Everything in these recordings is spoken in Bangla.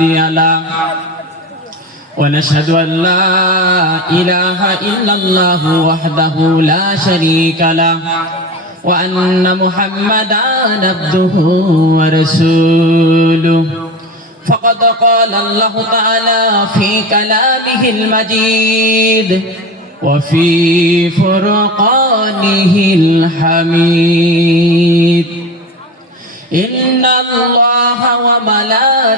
هادي له ونشهد أن لا إله إلا الله وحده لا شريك له وأن محمدا عبده ورسوله فقد قال الله تعالى في كلامه المجيد وفي فرقانه الحميد إن الله وملائكته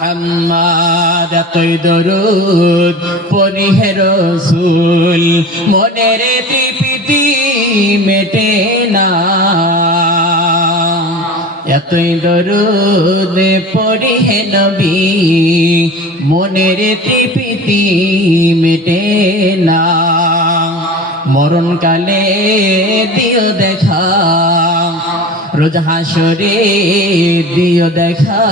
মুহাম্মদ তুই দরুদ পরিহে রসুল, মনের তৃপ্তি মেটে না। এতই দরুদ, পরিহে নবী, মনের তৃপ্তি মেটে না। মরণকালে দিও দেখা রোজ হাসরে দিও দেখা,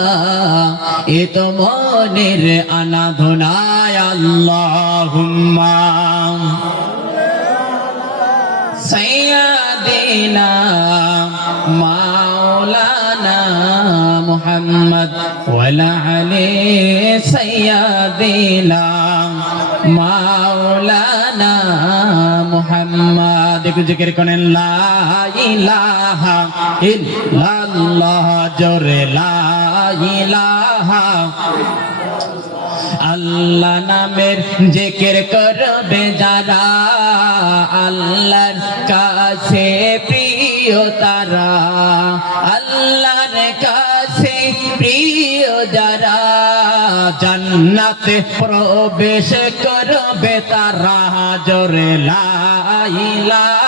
এ তো মনের আনাধনায় আল্লাহুম্মা। সাইয়াদিনা মাওলানা মুহাম্মদ ওয়ালা মাওলানা মুহাম্মদ। একটু জিকির করেন, লা জোরে আল্লাহ নামের জেকের করবে যারা আল্লাহর কাছে প্রিয় তারা, আল্লাহর কাছে প্রিয় যারা জান্নাতে প্রবেশ করবে তারা, জোরে ilaha